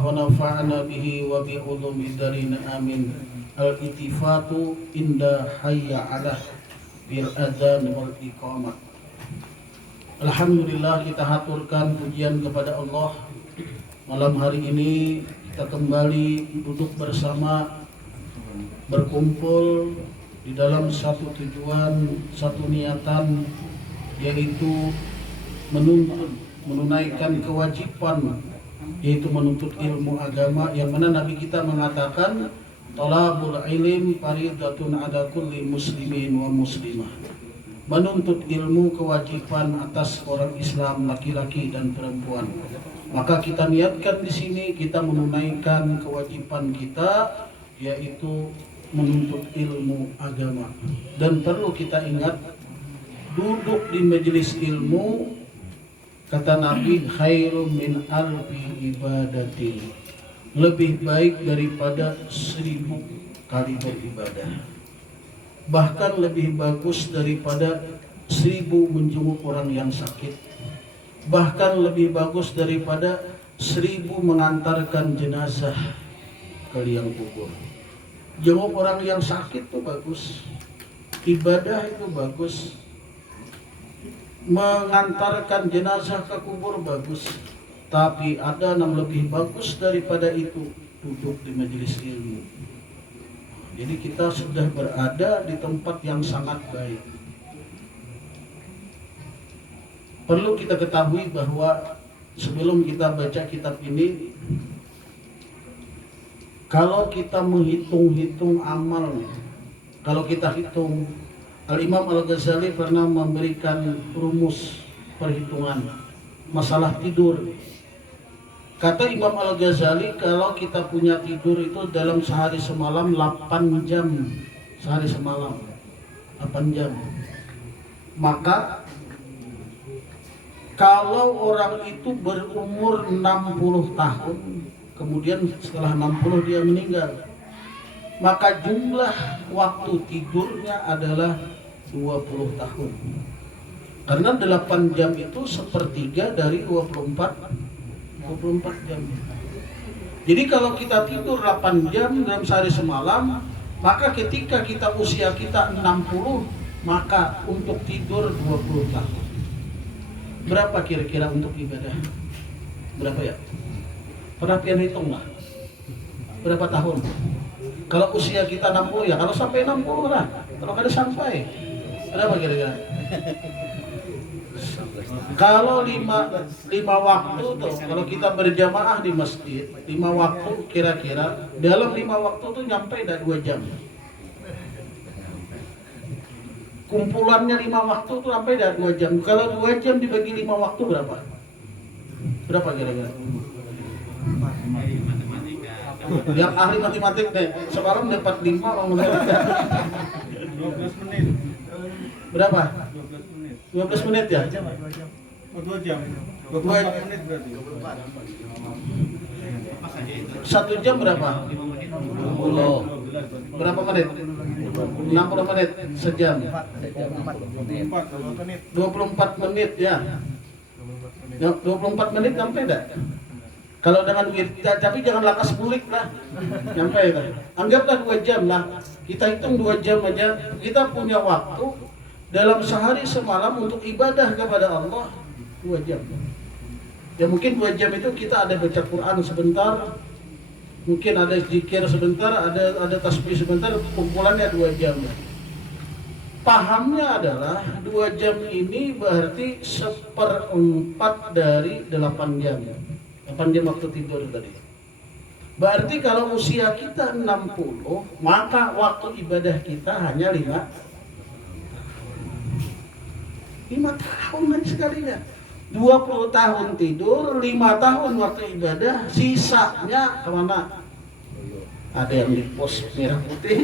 wa nafa'ana bihi wa bi ulumi darin amin. Al-itifatu inda hayya 'ala bil adzan wal iqamah. Alhamdulillah, kita haturkan pujian kepada Allah. Malam hari ini kita kembali duduk bersama, berkumpul di dalam satu tujuan, satu niatan, yaitu menunaikan kewajiban, yaitu menuntut ilmu agama, yang mana Nabi kita mengatakan talabul ilm faridatun ala kulli muslimin wa muslimah. Menuntut ilmu kewajiban atas orang Islam, laki-laki dan perempuan. Maka kita niatkan di sini kita menunaikan kewajiban kita, yaitu menuntut ilmu agama. Dan perlu kita ingat, duduk di majelis ilmu, kata Nabi, khairum min alfi ibadatin, lebih baik daripada 1000 kali beribadah. Bahkan lebih bagus daripada 1000 menjenguk orang yang sakit. Bahkan lebih bagus daripada 1000 mengantarkan jenazah ke liang kubur. Jenguk orang yang sakit itu bagus, ibadah itu bagus, mengantarkan jenazah ke kubur bagus. Tapi ada yang lebih bagus daripada itu, duduk di majelis ilmu. Jadi kita sudah berada di tempat yang sangat baik. Perlu kita ketahui bahwa sebelum kita baca kitab ini, kalau kita menghitung-hitung amal, kalau kita hitung, Al-Imam Al-Ghazali pernah memberikan rumus perhitungan masalah tidur. Kata Imam Al-Ghazali, kalau kita punya tidur itu dalam sehari semalam 8 jam, sehari semalam 8 jam, maka kalau orang itu berumur 60 tahun, kemudian setelah 60 dia meninggal, maka jumlah waktu tidurnya adalah 20 tahun. Karena 8 jam itu sepertiga dari 24 jam. Jadi kalau kita tidur 8 jam dalam sehari semalam, maka ketika kita usia kita 60, maka untuk tidur 20 tahun. Berapa kira-kira untuk ibadah? Berapa ya? Pernah pian hitung lah. Berapa tahun? Kalau usia kita 60 ya, kalau sampai 60 lah. Kalau kada sampai, berapa kira-kira? Kalau lima waktu tuh, kalau kita berjamaah di masjid, 5 waktu kira-kira, dalam 5 waktu tuh nyampe dah 2 jam. Kumpulannya 5 waktu tuh sampai dah 2 jam. Kalau 2 jam dibagi 5 waktu berapa? Berapa kira-kira? Yang ahli matematik deh, semalam dapat 5 orang 12 menit. Berapa? 12 12 menit menit. ya? 2 jam. 24 menit berarti. 1 jam berapa? 60. Berapa menit? 60 menit sejam. 24 menit ya. 24 menit sampai enggak? Kalau dengan tapi jangan lakas bulik lah. Sampai kan. Anggaplah 2 jam lah. Kita hitung 2 jam aja. Kita punya waktu dalam sehari semalam untuk ibadah kepada Allah 2 jam. Ya mungkin 2 jam itu kita ada baca Quran sebentar, mungkin ada zikir sebentar, ada tasbih sebentar, kumpulannya 2 jam. Pahamnya adalah 2 jam ini berarti 1/4 dari 8 jam. 8 jam waktu tidur tadi. Berarti kalau usia kita 60, maka waktu ibadah kita hanya 5 tahun lagi sekalinya. 20 tahun tidur, 5 tahun waktu ibadah, sisanya kemana? Ada yang di pos merah putih.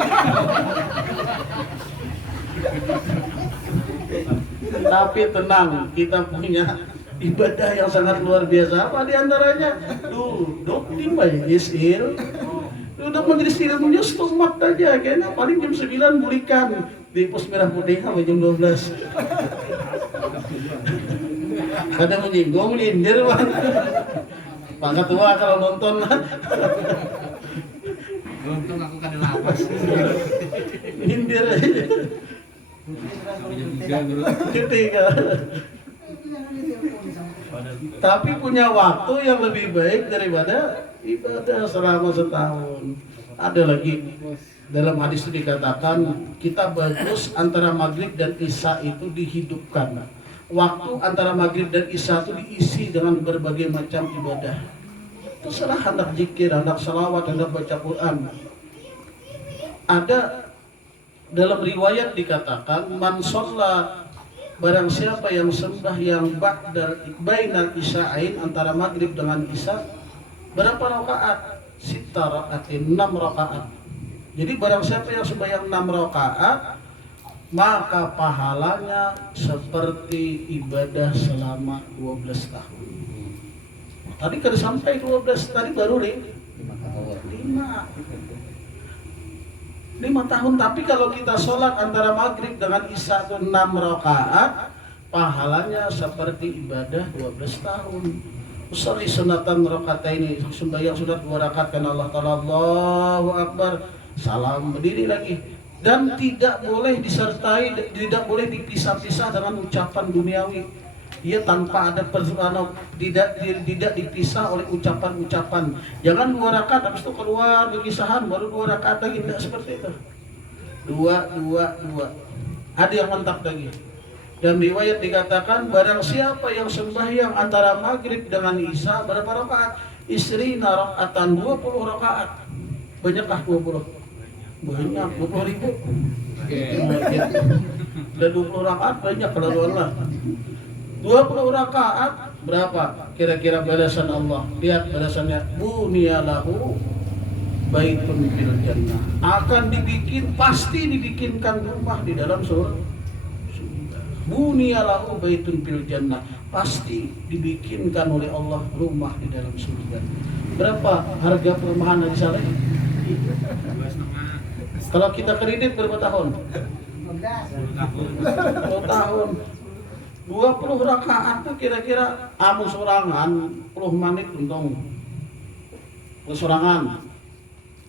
Tapi tenang, kita punya ibadah yang sangat luar biasa. Apa diantaranya? Duduk di majelis ilmu. Duduk majelis ilmunya stomat aja, kayaknya paling jam 9 bulikan. Di pos merah putih sampai jam 12. Kadang menyinggung, menyindir. Mangga tua kalau nonton. Untung aku kan lawas. Nyindir aja. Ketika. Tapi punya waktu yang lebih baik daripada ibadah selama setahun. Ada lagi dalam hadis itu dikatakan kita bagus antara maghrib dan isya itu dihidupkan. Waktu antara maghrib dan isya itu diisi dengan berbagai macam ibadah. Terserah hendak zikir, hendak salawat, hendak baca Quran. Ada dalam riwayat dikatakan man shalla, barang siapa yang sembahyang bainal isya'ain, antara maghrib dengan isya, berapa rakaat? Sita rakaatin, 6 rakaat. Jadi barang siapa yang sembahyang 6 rakaat, maka pahalanya seperti ibadah selama 12 tahun. Tadi kan sampai 12, tadi baru 5 tahun. Tapi kalau kita sholat antara maghrib dengan isya itu 6 rakaat, pahalanya seperti ibadah 12 tahun. Usolli sunatan rakaataini, sembahyang sunat 2 rakaat karena Allah Ta'ala, Allahu Akbar, salam, berdiri lagi. Dan tidak boleh disertai, tidak boleh dipisah-pisah dengan ucapan duniawi. Ia tanpa ada tidak dipisah oleh ucapan-ucapan. Jangan 2 rakaat habis itu keluar berkisahan baru 2 rakaat lagi, tidak seperti itu. 2. Ada yang mantap lagi. Dan riwayat dikatakan barang siapa yang sembahyang antara maghrib dengan isya berapa rakaat? Isrina rakaatan, 20 rakaat. Banyakkah 20? Banyak, 20.000. Dan 20 rakaat banyak kalau lah. 20 rakaat berapa kira-kira balasan Allah? Lihat balasannya, bunyalahu baitun fil jannah. Akan pasti dibikinkan rumah di dalam surga. Bunyalahu baitun fil jannah, pasti dibikinkan oleh Allah rumah di dalam surga. Berapa harga perumahan di sana? 2,5. Kalau kita kredit berapa tahun? 10 tahun. 20 rakaat tuh kira-kira amu sorangan 10 menit untung. Sorangan.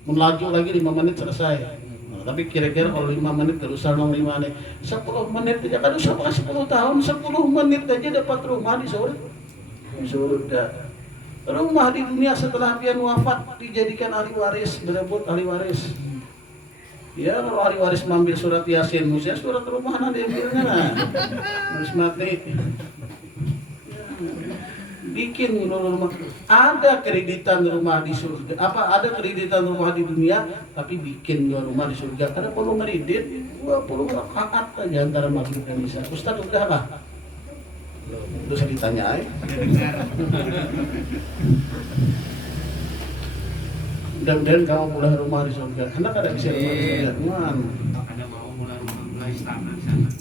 Melaju lagi 5 menit selesai. Tapi kira-kira kalau 5 menit terusan 5 menit, 10 menit aja kan usah 10 tahun, 10 menit aja dapat rumah di surga. Rumah di dunia setelah pian wafat dijadikan ahli waris, berebut ahli waris. Ya kalau ahli waris mengambil surat Yasin, musia surat rumah nanti ambilnya, harus mati. Bikin rumah, ada kreditan rumah di surga, ada kreditan rumah di dunia, tapi bikin rumah di surga. Karena perlu ngeridit 20 rakaat aja antara maghrib dan isya. Ustaz udah apa? Udah saya ditanya mudah-mudahan kamu mulai rumah di surga. Anak ada bisa rumah di surga. Ada mau mulai istana di sana.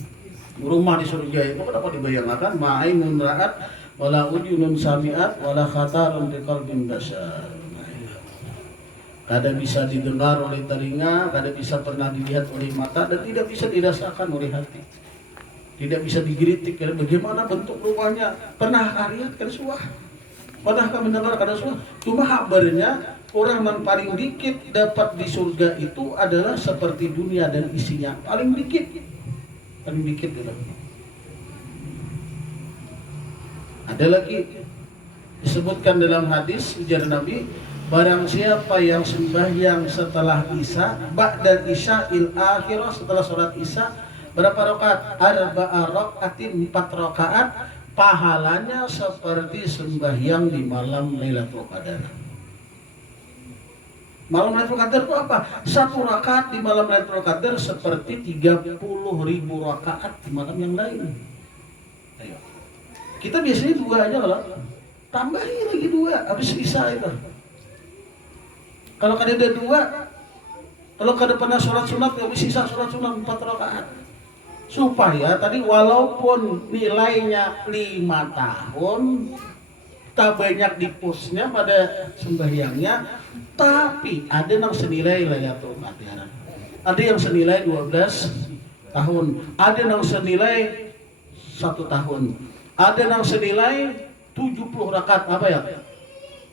Rumah di surga itu dapat dibayangkan ma'ainun ra'at wala udhunun sami'at wala khatarun fi qalbin bashar. Kada bisa didengar oleh telinga, kada bisa pernah dilihat oleh mata, dan tidak bisa dirasakan oleh hati. Tidak bisa digeritik. Bagaimana bentuk rumahnya? Pernah lihat kan suah? Pernah mendengar kada suah? Cuma kabarnya orang yang paling dikit dapat di surga itu adalah seperti dunia dan isinya. Paling dikit gitu. Ada lagi disebutkan dalam hadis ujar Nabi, barang siapa yang sembahyang setelah isya, ba'da isya'il akhirah, setelah sholat isya, berapa rakaat? Arba'a rakaatin, 4 rakaat, pahalanya seperti sembahyang di malam Lailatul Qadar. Malam Lailatul Qadar itu apa? 1 rakaat di malam Lailatul Qadar seperti 30.000 rakaat di malam yang lain. Ayo. Kita biasanya 2 aja lah, tambahin lagi 2 habis isya itu. Kalau kada ada 2, kalau kada pernah sholat sunat, habis isya sholat sunat 4 rakaat. Supaya tadi walaupun nilainya 5 tahun, tak banyak dipusnya pada sembahyangnya, tapi ada yang senilai Lailatul Qadar. Ada yang senilai 12 tahun, ada yang senilai 1 tahun. Ada yang senilai 70 rakaat, apa ya?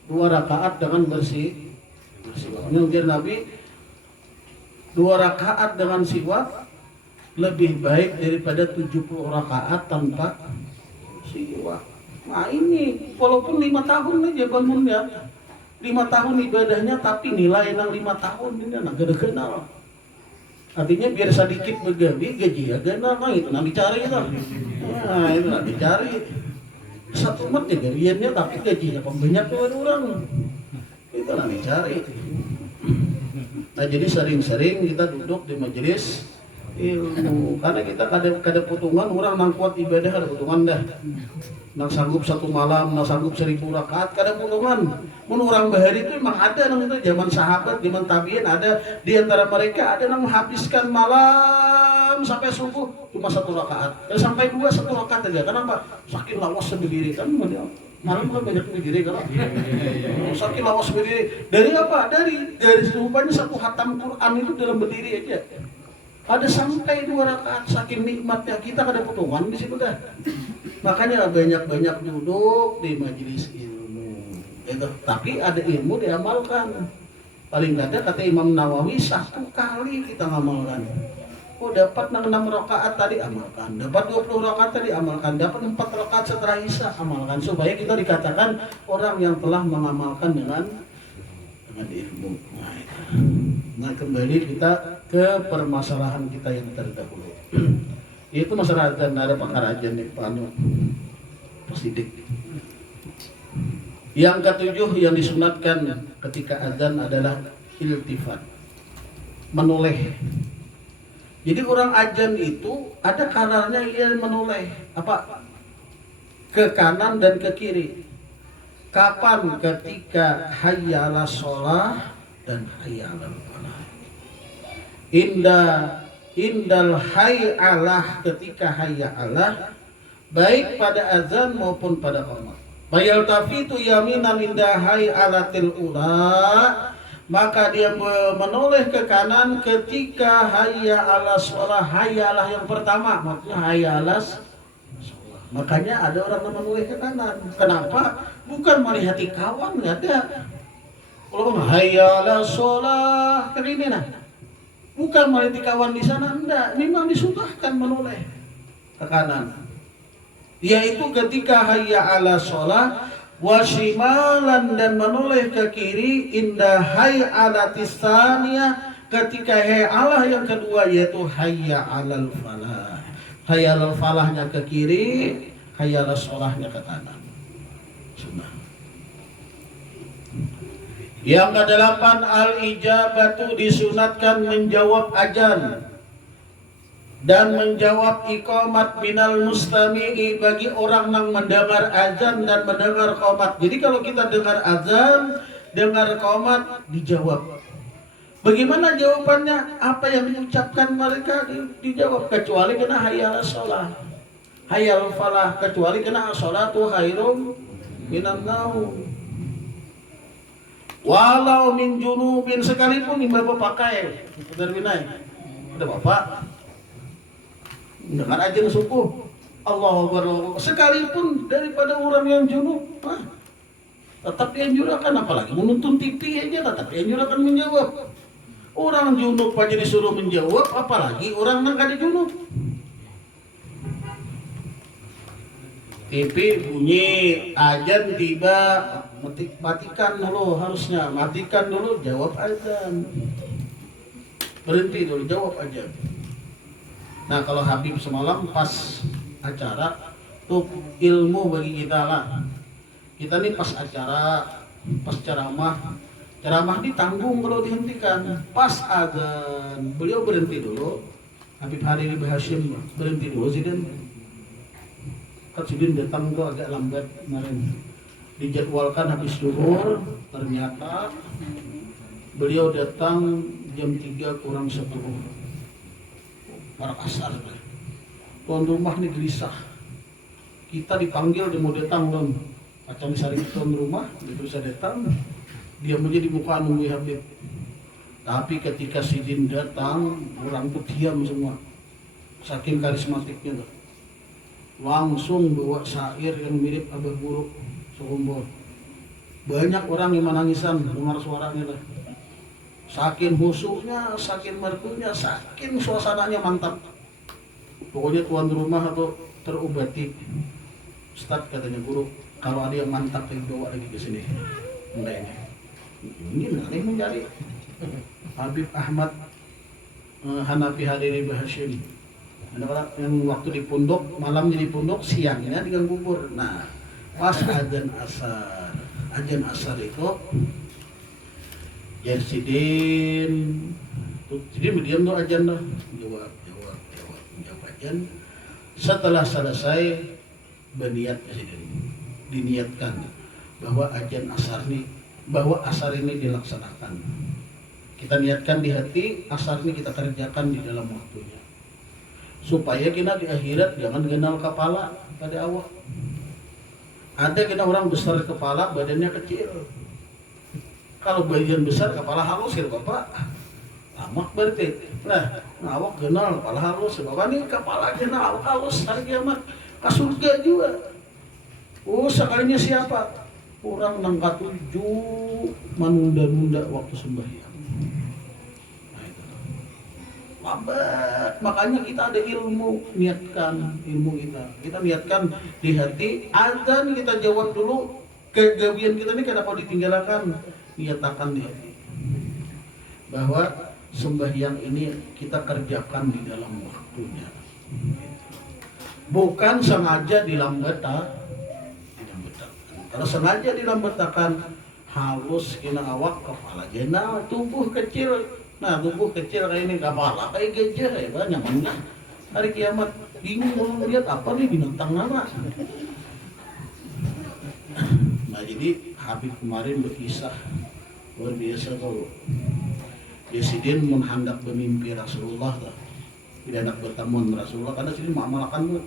2 rakaat dengan bersiwak. Menurut Nabi 2 rakaat dengan siwak lebih baik daripada 70 rakaat tanpa siwak. Nah ini walaupun 5 tahun aja bangunnya, 5 tahun ibadahnya, tapi nilai yang 5 tahun ini anak gede kenal. Artinya biar sedikit begawi gaji ya kenal, nah itu nanti cari itu. Nah itu nanti cari. Satu umat ya gajiannya tapi gajinya banyak orang. Itu nanti cari. Nah jadi sering-sering kita duduk di majelis ilmu, karena kita kada putungan orang nang kuat ibadah kada putungan dah. Nang sanggup 1 malam, nang sanggup 1000 rakaat kada putungan. Mun orang bahari itu memang ada nang itu zaman sahabat, zaman tabiin ada di antara mereka ada nang menghabiskan malam sampai subuh cuma 1 rakaat. Dan sampai 1 rakaat aja. Kenapa? Saking lawas sendiri kan malam kan banyak sendiri kan. Saking lawas sendiri. Dari apa? Dari rupanya 1 khatam Quran itu dalam berdiri aja. Ada sampai 2 rakaat, saking nikmatnya kita kada potongan di situ dah. Makanya banyak-banyak duduk di majelis ilmu. Itu. Tapi ada ilmu diamalkan. Paling kada kata Imam Nawawi 1 kali kita ngamalkan. Oh dapat 6 rakaat tadi amalkan, dapat 20 rakaat tadi amalkan, dapat 4 rakaat setelah Isya amalkan, supaya kita dikatakan orang yang telah mengamalkan dengan ilmu. Nah kembali kita ke permasalahan kita yang terdahulu. Itu masalah azan, ada pakar azan nih Pak Anu Sidik. Yang ketujuh yang disunatkan ketika azan adalah iltifat, menoleh. Jadi orang azan itu ada kadarnya ia menoleh apa? Ke kanan dan ke kiri. Kapan? Ketika hayya 'alas shalah dan hayya 'alal falah. Indal hayya 'alah, ketika hayya 'alah, baik pada azan maupun pada qomat. Bayal tafitu yaminan inda hayya 'alatil ula, maka dia menoleh ke kanan ketika hayya 'alas shalah, hayya 'alah yang pertama, maksudnya hayya 'alas shalah. Makanya ada orang yang menoleh ke kanan. Kenapa? Bukan melihati kawan, nggak ada. Kalau hayya 'alas shalah kan ini nah. Bukan melihati kawan di sana, enggak. Memang disudahkan menoleh ke kanan. Yaitu ketika hayya 'alas shalah wasimalan, dan menoleh ke kiri inda hayya 'alatis tsaniyah, ketika hayya 'alah yang kedua yaitu hayya 'alal falah. Hayya 'alal falahnya ke kiri, hayya 'alas shalahnya ke kanan. Sunnah. Yang ke-8 al-ijabatu, disunatkan menjawab azan dan menjawab iqamat minal mustami'i, bagi orang yang mendengar azan dan mendengar qomat. Jadi kalau kita dengar azan, dengar qomat, dijawab. Bagaimana jawabannya? Apa yang diucapkan mereka dijawab, kecuali kena hayya 'alas shalah, hayya 'alal falah, kecuali kena as-shalatu khairum minan naum. Walau min junubin, sekalipun ini bapak pakai terminai. Ada bapak dengar azan subuh, Allahu Akbar, sekalipun daripada orang yang junub, tetap dianjurkan. Apalagi menonton TV aja tetap dianjurkan menjawab. Orang junub aja disuruh menjawab, apalagi orang yang kada junub. TV bunyi, azan tiba, matikan dulu, harusnya matikan dulu, jawab azan. Berhenti dulu, jawab azan. Nah kalau Habib semalam pas acara tuh ilmu bagi kita lah. Kita nih pas acara, pas ceramah ditanggung kalau dihentikan. Pas azan, beliau berhenti dulu. Habib Hariri Hashim berhenti dulu sih, dan kan Sidin datang tuh agak lambat kemarin. Dijadwalkan habis zuhur, ternyata beliau datang jam 3 kurang 10. Para kasar. Tuan rumah nih gelisah. Kita dipanggil, dia mau datang belum? Kacang sari tuan rumah, dia bisa datang. Dia menjadi muka nunggu Habib. Tapi ketika Sidin datang, orang tuh diam semua. Saking karismatiknya tuh. Langsung bawa syair yang mirip Abah Buruk Sokombor. Banyak orang yang menangisan dengar suaranya lah. Saking husunya, saking merkunya, saking suasananya mantap. Pokoknya tuan rumah atau terobati. Ustaz katanya guru, kalau ada yang mantap bawa lagi ke sini. Mulai ini nanti mencari Habib Ahmad Hanafi Hariri Bahashim. Ada orang yang waktu di pondok, malamnya di pondok, siangnya di gang kubur. Nah, pas ajan asar itu ya sidin jadi medium tuh ajan dah jawab ajan. Setelah selesai berniat presiden diniatkan bahwa ajan asar ini dilaksanakan. Kita niatkan di hati, asar ini kita kerjakan di dalam waktunya. Supaya kita di akhirat jangan kenal kepala pada awal. Ada kita orang besar kepala, badannya kecil. Kalau bagian besar kepala halus ya Bapak. Lama berarti. Nah, awak kenal kepala halus. Bapak ini kepala kenal halus hari kiamat. Ke surga juga. Oh, sekalinya siapa? Orang nang katujuh menunda-nunda waktu sembahyang. Lambat, makanya kita ada ilmu, niatkan ilmu kita niatkan di hati, azan kita jawab dulu, kegawian kita ini kenapa ditinggalkan, niatakan di hati bahwa sembahyang ini kita kerjakan di dalam waktunya, bukan sengaja dilambatkan. Kalau sengaja dilambatkan, halus kena awak kepala jenal, tubuh kecil. Nah, tubuh kecil kayak ini, kepala kayak gajah ya, banyak mana hari kiamat bingung mau lihat apa nih binatang mana. Nah, jadi Habib kemarin berkisah luar biasa kalau Yesidin menghendak bermimpi Rasulullah tak? Tidak hendak bertemu Rasulullah karena Sidin mengamalkanmu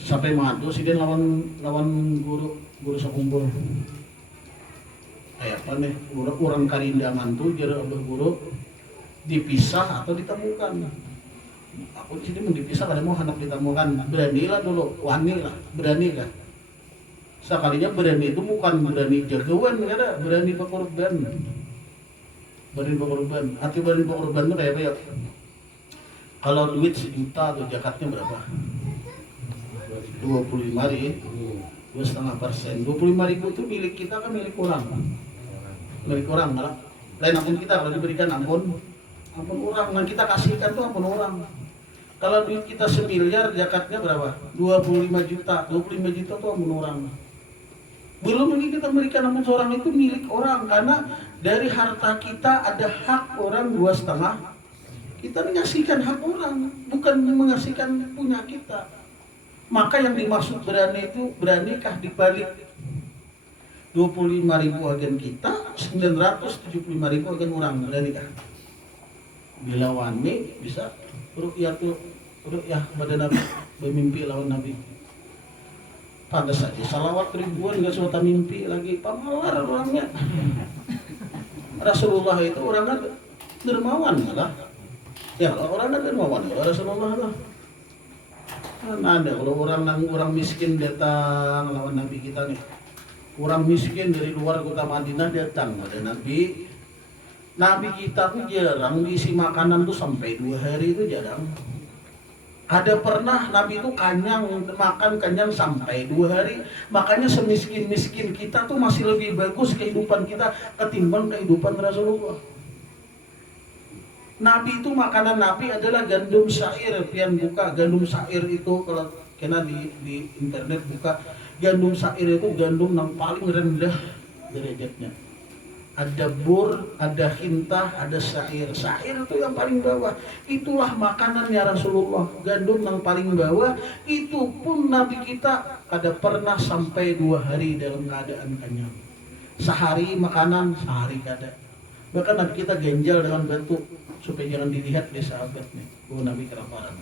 sampai madu Sidin lawan guru sekumpul. Kayak apa nih, orang karindangan tuh jadi abah guru dipisah atau ditemukan. Aku di sini mau dipisah, kada mau hendak ditemukan. Beranilah dulu, wani lah, berani kan. Sekalinya berani itu bukan berani jagoan, kada berani berkorban. Berani berkorban. Arti berani berkorban itu kayak apa ya? Kalau duit 1 juta tuh zakatnya berapa? 25.000, 2,5%. 25.000 itu milik kita kan milik orang. Milik orang malah. Lain ampun kita kalau diberikan ampun orang. Nah kita kasihkan tuh ampun orang. Kalau duit kita 1 miliar zakatnya berapa? 25 juta. 25 juta tuh ampun orang. Belum lagi kita berikan ampun seorang itu milik orang karena dari harta kita ada hak orang 2,5. Kita mengasihkan hak orang, bukan mengasihkan punya kita. Maka yang dimaksud berani itu, beranikah dibalik 25.000 agen kita, 975.000 agen orang, beranikah? Bila wani bisa ru'yah pada Nabi, bermimpi lawan Nabi. Pada saja salawat ribuan nggak suatu mimpi lagi, pamalar orangnya. Rasulullah itu orangnya dermawan lah. Ya orangnya dermawan, Rasulullah lah. Kan ada kalau orang miskin datang lawan Nabi kita nih. Orang miskin dari luar kota Madinah datang pada Nabi. Nabi kita tuh jarang diisi makanan tuh sampai 2 hari itu jarang. Ada pernah Nabi itu kenyang sampai 2 hari. Makanya semiskin-miskin kita tuh masih lebih bagus kehidupan kita ketimbang kehidupan Rasulullah. Nabi itu makanan Nabi adalah gandum syair. Pian buka gandum syair itu kalau kena di internet buka gandum syair itu gandum yang paling rendah derajatnya. Ada bur, ada hintah, ada syair. Syair itu yang paling bawah. Itulah makanannya Rasulullah. Gandum yang paling bawah. Itu pun Nabi kita ada pernah sampai 2 hari dalam keadaan kenyang. Sehari makanan, sehari kada. Bahkan Nabi kita genjal dengan batu supaya jangan dilihat di sahabatnya. Oh Nabi kelaparan.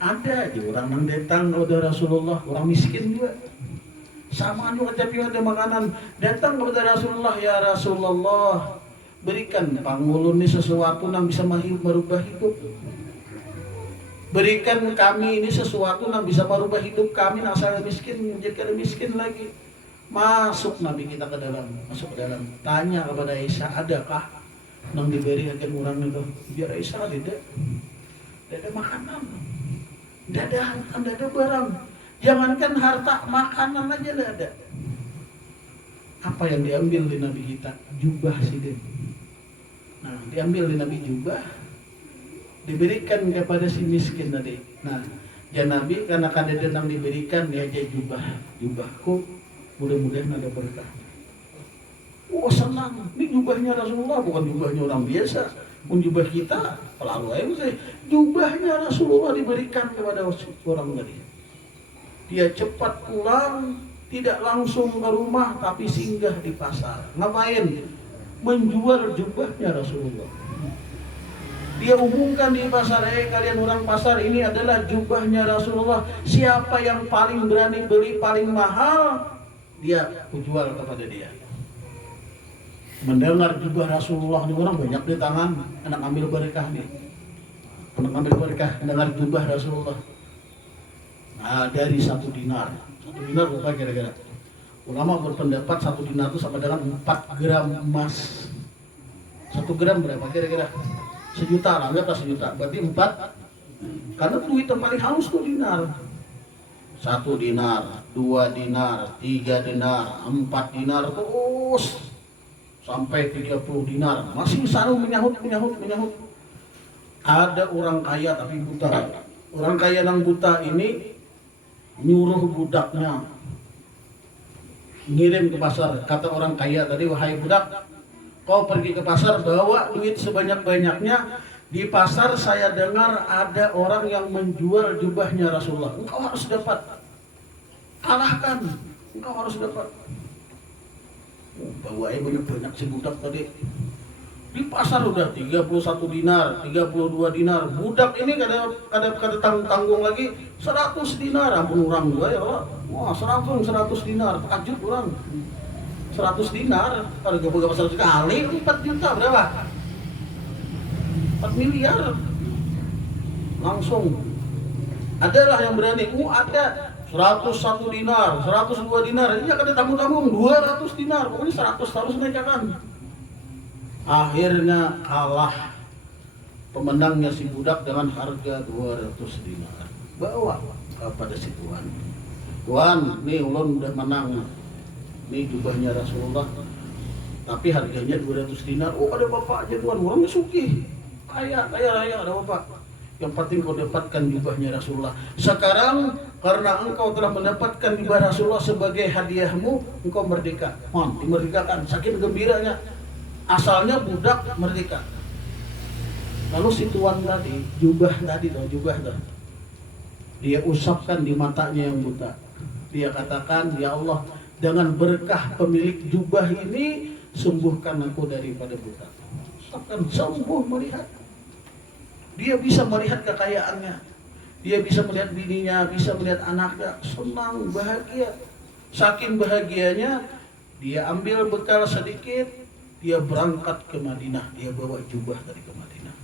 Ada aja orang yang datang kepada Rasulullah, orang miskin juga. Sama juga tapi ada makanan. Datang kepada Rasulullah, ya Rasulullah, berikan pangulun ini sesuatu yang bisa merubah hidup. Berikan kami ini sesuatu yang bisa merubah hidup kami yang asal miskin menjadi miskin lagi. Masuk Nabi kita ke dalam, masuk ke dalam. Tanya kepada Aisyah, adakah nang diberi agen orang itu? Biar Aisyah tidak ada makanan, tidak ada harta, tidak ada barang. Jangankan harta, makanan aja tidak ada. Apa yang diambil di Nabi kita? Jubah sidin. Nah, diambil di Nabi jubah, diberikan kepada si miskin tadi. Nah, ya Nabi karena kada datang diberikan dia aja jubahku, mudah-mudahan ada berkah. Oh senang, ini jubahnya Rasulullah, bukan jubahnya orang biasa. Pun jubah kita, pelalu aja jubahnya Rasulullah diberikan kepada orang tadi. Dia cepat pulang, tidak langsung ke rumah, tapi singgah di pasar. Ngapain? Menjual jubahnya Rasulullah. Dia umumkan di pasar, kalian orang pasar, ini adalah jubahnya Rasulullah. Siapa yang paling berani beli paling mahal, dia jual kepada dia. Mendengar jubah Rasulullah ini orang banyak di tangan, anak ambil berkah nih. Anak ambil berkah, mendengar jubah Rasulullah. Nah, dari 1 dinar. 1 dinar berapa kira-kira? Ulama berpendapat 1 dinar itu sama dengan 4 gram emas. 1 gram berapa kira-kira? 1 juta lah, anggaplah 1 juta. Berarti 4. Karena duit yang paling halus tuh dinar. 1 dinar, 2 dinar, 3 dinar, 4 dinar terus sampai 30 dinar. Masih selalu menyahut. Ada orang kaya tapi buta. Orang kaya yang buta ini nyuruh budaknya ngirim ke pasar. Kata orang kaya tadi, wahai budak, kau pergi ke pasar bawa duit sebanyak-banyaknya. Di pasar saya dengar ada orang yang menjual jubahnya Rasulullah. Engkau harus dapat. Kalahkan. Engkau harus dapat. Bawa banyak-banyak si budak tadi. Di pasar udah 31 dinar, 32 dinar. Budak ini kada tanggung lagi 100 dinar. Ampun orang juga ya Allah. Wah, 100 dinar. Takjub orang. 100 dinar. Kalau gabung pasar sekali 4 juta berapa? 4 miliar. Langsung. Adalah yang berani. Ada 101 dinar, 102 dinar. Ini kada tanggung-tanggung 200 dinar. Pokoknya 100 harus naikkan. Akhirnya kalah pemenangnya si budak dengan harga 200 dinar. Bawa kepada si tuan. Tuan, nih ulun udah menang. Nih jubahnya Rasulullah. Tapi harganya 200 dinar. Oh, ada bapak aja tuan. Orangnya sugih. Kaya raya ada bapak. Yang penting kau dapatkan jubahnya Rasulullah. Sekarang karena engkau telah mendapatkan jubah Rasulullah sebagai hadiahmu, engkau merdeka. Dimerdekakan. Saking gembiranya. Asalnya budak merdeka. Lalu si tuan tadi, jubah tuh. Dia usapkan di matanya yang buta. Dia katakan, ya Allah, dengan berkah pemilik jubah ini, sembuhkan aku daripada buta. Usapkan, sembuh melihat. Dia bisa melihat kekayaannya. Dia bisa melihat bininya, bisa melihat anaknya. Senang, bahagia. Saking bahagianya, dia ambil bekal sedikit. Dia berangkat ke Madinah, dia bawa jubah dari ke Madinah.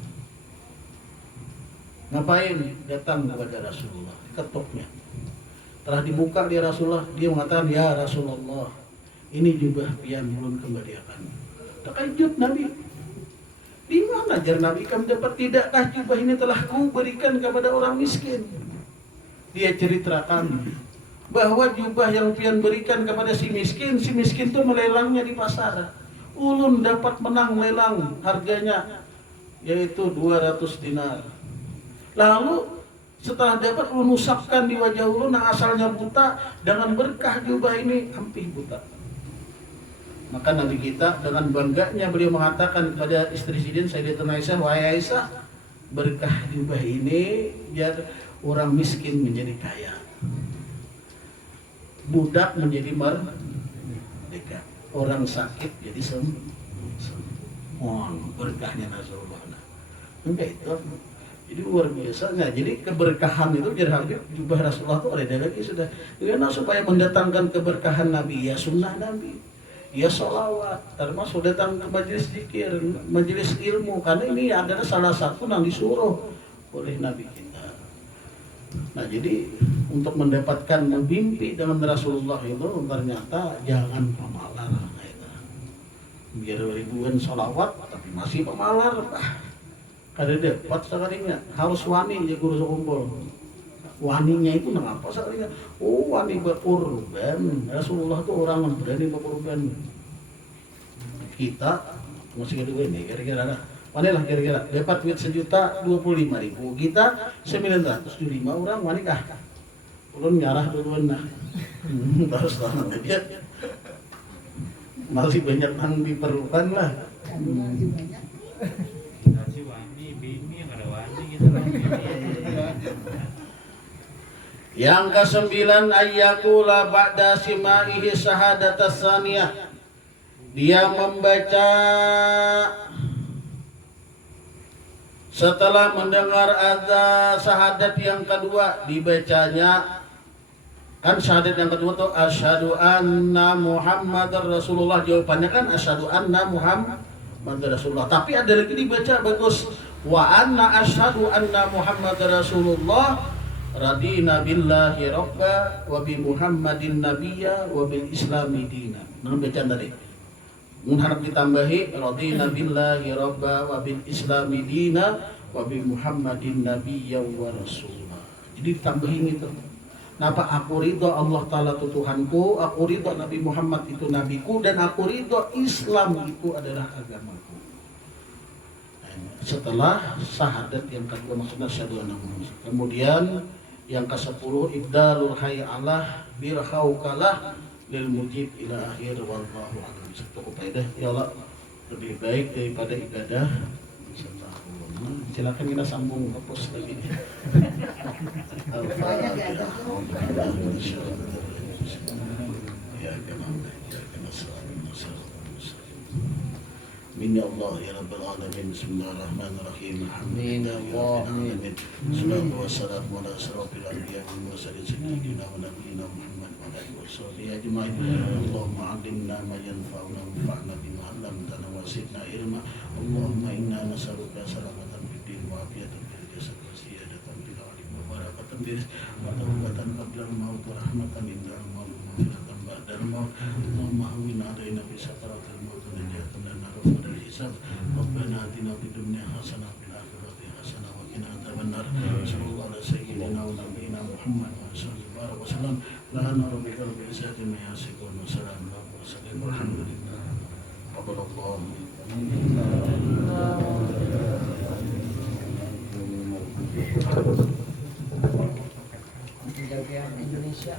Ngapain? Datang kepada Rasulullah, ketoknya. Telah dibuka dia Rasulullah, dia mengatakan, ya Rasulullah, ini jubah pian ulun kembaliakan. Terkejut Nabi. Di mana jar Nabi kamu dapat? Tidakkah jubah ini telah ku berikan kepada orang miskin? Dia ceritakan bahwa jubah yang pian berikan kepada si miskin itu melelangnya di pasar. Ulun dapat menang lelang, harganya yaitu 200 dinar. Lalu setelah dapat ulun usapkan di wajah ulun yang asalnya buta, dengan berkah jubah ini hampir buta. Maka Nabi kita dengan bangganya beliau mengatakan kepada istri Sidin Sayyidatuna Aisyah, wahai Aisyah, berkah jubah ini biar orang miskin menjadi kaya, budak menjadi merdeka, orang sakit jadi sembuh. Berkahnya Rasulullah. Enggak itu. Jadi luar biasa. Nah, jadi keberkahan itu jadi jubah Rasulullah itu ada lagi sudah. Karena supaya mendatangkan keberkahan Nabi, ya sunnah Nabi, ya sholawat, termasuk datang ke majelis zikir, majelis ilmu. Karena ini adalah salah satu yang disuruh oleh Nabi kita. Nah jadi untuk mendapatkan mimpi dengan Rasulullah itu ternyata jangan pemalar. Biar ribuan sholawat tapi masih pemalar. Kada dapat sekalinya harus wani ya guru sekumpul. Waninya itu apa sekalinya? Oh wani berkorban. Rasulullah itu orang yang berani berkorban. Kita masih kedua ini kira-kira mana lah kira-kira dapat duit 1.025.000 kita 975 orang wanita ulun nyarah duluan nah terus tangan aja masih banyak yang diperlukan lah Kita sih wani, bini yang ada wani gitu kan. yang ke-9 ayyakula ba'da simaihi syahadatas saniyah dia membaca setelah mendengar azan syahadat yang kedua dibacanya kan syahadat yang kedua tuh asyhadu anna Muhammadar Rasulullah jawabannya kan asyhadu anna Muhammadar Rasulullah tapi ada lagi dibaca bagus wa anna asyhadu anna Muhammadar Rasulullah radina billahi rabba wa bi Muhammadin nabiyya wa bil islami dina. Nah bacaan tadi mun harap ditambahi radina billahi rabba wa bil islami dina wa bi Muhammadin nabiyya wa rasulah. Jadi ditambahin itu. Napa aku ridho Allah Ta'ala itu Tuhanku, aku ridho Nabi Muhammad itu nabiku, dan aku ridho Islam itu adalah agamaku. Setelah syahadat yang kedua maksudnya syahadu anna Muhammad. Kemudian yang ke-10 ibdalul hayy Allah birhaukalah lil mujib ila akhir wallahu a'lam. Cukup faedah ya Allah lebih baik daripada ibadah. Silakan kita sambung ke pos lagi. Minni Allah ya Rabbal Alamin. Bismillahirrahmanirrahim. Alhamdulillahirrahmanirrahim. Salatu wassalamu ala asrafil anbiya wal mursalin sayyidina wa nabiyina Muhammad wa alihi washabihi ajma'in. Allahumma 'allimna ma yanfa'una wanfa'na bima 'allamtana wa zidna ilma. Allahumma inna nas'aluka salamatan fid din wa afiyatan fil jasad wa ziyadatan fil 'ilmi wa barakatan fil rizq wa tawbatan qabla al-maut wa rahmatan inda al-maut wa maghfiratan ba'da al-maut. Allahumma hawwin 'alaina bi sakaratil maut wa najatan lana dari hisab. Rabbana atina fid dunya hasanah wa fil akhirati hasanah wa qina adzabannar. Sallallahu alaihi sayyidina wa nabiyina Muhammad wa sallallahu wasallam. Lana rabbika rabbil izzati amma yasifun wa salamun alal mursalin walhamdulillah. Qabbalallahu Indonesia.